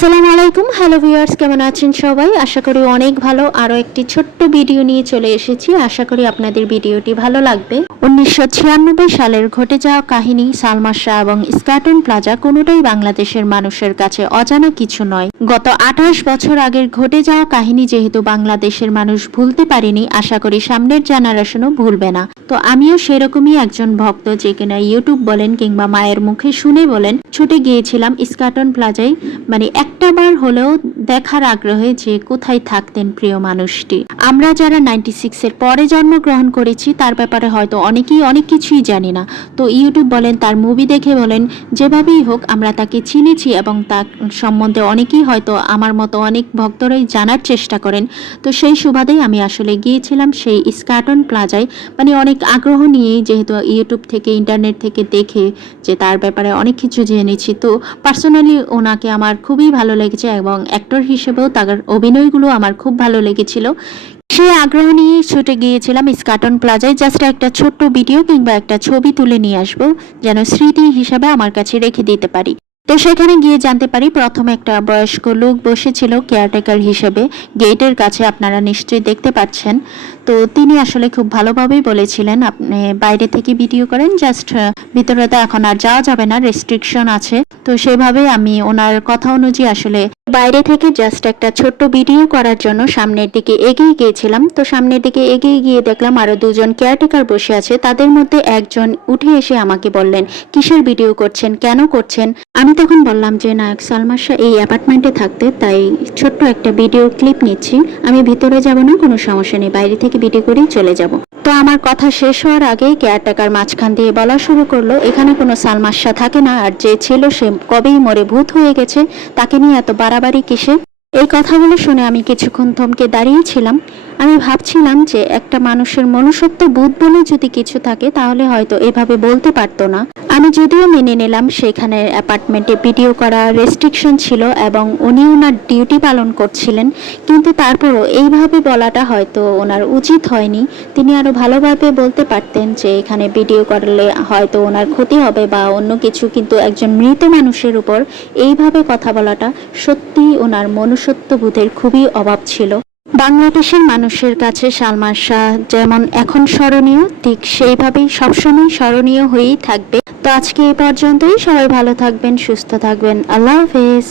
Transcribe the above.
আসসালামু আলাইকুম। Hello viewers, কেমন আছেন সবাই? আশা করি অনেক ভালো। আরও একটি ছোট্ট ভিডিও নিয়ে চলে এসেছি। আশা করি আপনাদের ভিডিওটি ভালো লাগবে। 1996 সালের ঘটে যাওয়া কাহিনী সালমা শাহ এবং স্কাটন প্লাজা কোনোটাই বাংলাদেশের মানুষের কাছে অজানা কিছু নয়। গত 28 বছর আগের ঘটে যাওয়া কাহিনী যেহেতু বাংলাদেশের মানুষ ভুলতে পারেনি, আশা করি সামনের জেনারেশনও ভুলবে না। তো আমিও সেরকমই একজন ভক্ত, যে কিনা ইউটিউব বলেন কিংবা মায়ের মুখে শুনে বলেন ছুটে গিয়েছিলাম স্কাটন প্লাজায়, মানে একটাবার হলেও দেখার আগ্রহে যে কোথায় থাকতেন প্রিয় মানুষটি। আমরা যারা 96 এর পরে জন্মগ্রহণ করেছি তার ব্যাপারে হয়তো অনেকেই অনেক কিছুই জানি না। তো ইউটিউব বলেন, তার মুভি দেখে বলেন, যেভাবেই হোক আমরা তাকে চিনেছি এবং তার সম্বন্ধে অনেকেই হয়তো আমার মতো অনেক ভক্তরাই জানার চেষ্টা করেন। তো সেই সুবাদেই আমি আসলে গিয়েছিলাম সেই স্কাটন প্লাজায়, মানে অনেক আগ্রহ নিয়েই, যেহেতু ইউটিউব থেকে ইন্টারনেট থেকে দেখে যে তার ব্যাপারে অনেক কিছু জেনেছি। তো পার্সোনালি ওনাকে আমার খুবই ভালো লেগেছে এবং অ্যাক্টর হিসেবেও তার অভিনয়গুলো আমার খুব ভালো লেগেছিল। সেই আগ্রহ নিয়ে ছুটে গিয়েছিলাম স্কাটন প্লাজায়, জাস্ট একটা ছোট্ট ভিডিও কিংবা একটা ছবি তুলে নিয়ে আসবো, যেন স্মৃতি হিসাবে আমার কাছে রেখে দিতে পারি। তো সেখানে গিয়ে জানতে পারি প্রথমে একটা বয়স্ক লোক বসেছিল কেয়ারটেকার হিসেবে গেটের কাছে, আপনারা নিশ্চয়ই দেখতে পাচ্ছেন। তো তিনি আসলে খুব ভালোভাবেই বলেছিলেন, আপনি বাইরে থেকে ভিডিও করেন, জাস্ট ভিতরে তো এখন আর যাওয়া যাবে না, রেস্ট্রিকশন আছে। তো সেভাবে আমি ওনার কথা অনুযায়ী আসলে বাইরে থেকে জাস্ট একটা ছোট্ট ভিডিও করার জন্য সামনের দিকে এগিয়ে গিয়েছিলাম। তো সামনের দিকে এগিয়ে গিয়ে দেখলাম আরো দুজন কেয়ারটেকার বসে আছে। তাদের মধ্যে একজন উঠে এসে আমাকে বললেন, কিসের ভিডিও করছেন, কেন করছেন? আমি তখন বললাম যে নায়ক সালমা শাহ এই অ্যাপার্টমেন্টে থাকতে, তাই ছোট্ট একটা ভিডিও ক্লিপ নিচ্ছি, আমি ভিতরে যাব না, কোনো সমস্যা নেই, বাইরে থেকে ভিডিও করেই চলে যাব। তো আমার কথা শেষ হওয়ার আগে কেয়ারটেকার মাঝখান দিয়ে বলা শুরু করলো, এখানে কোনো সালমা শাহ থাকে না, আর যে ছিল সে কবেই মরে ভূত হয়ে গেছে, তাকে নিয়ে এত বাড়াবাড়ি কিসে? এই কথাগুলো শুনে আমি কিছুক্ষণ থমকে দাঁড়িয়েছিলাম। আমি ভাবছিলাম যে একটা মানুষের মনুষ্যত্ব বোধ বলে যদি কিছু থাকে তাহলে হয়তো এভাবে বলতে পারতো না। আমি যদিও মেনে নিলাম সেখানে অ্যাপার্টমেন্টে ভিডিও করা রেস্ট্রিকশন ছিল এবং উনি ওনার ডিউটি পালন করছিলেন, কিন্তু তারপরও এইভাবে বলাটা হয়তো ওনার উচিত হয়নি। তিনি আরো ভালোভাবে বলতে পারতেন যে এখানে ভিডিও করলে হয়তো ওনার ক্ষতি হবে বা অন্য কিছু, কিন্তু একজন মৃত মানুষের উপর এইভাবে কথা বলাটা সত্যি ওনার মনুষ্যত্ব বোধের খুবই অভাব ছিল। বাংলাদেশের মানুষের কাছে সালমা শাহ যেমন এখন স্মরণীয়, ঠিক সেইভাবেই সবসময় স্মরণীয় হয়েই থাকবে। তো আজকে এই পর্যন্তই। সবাই ভালো থাকবেন, সুস্থ থাকবেন। আল্লাহ হাফেজ।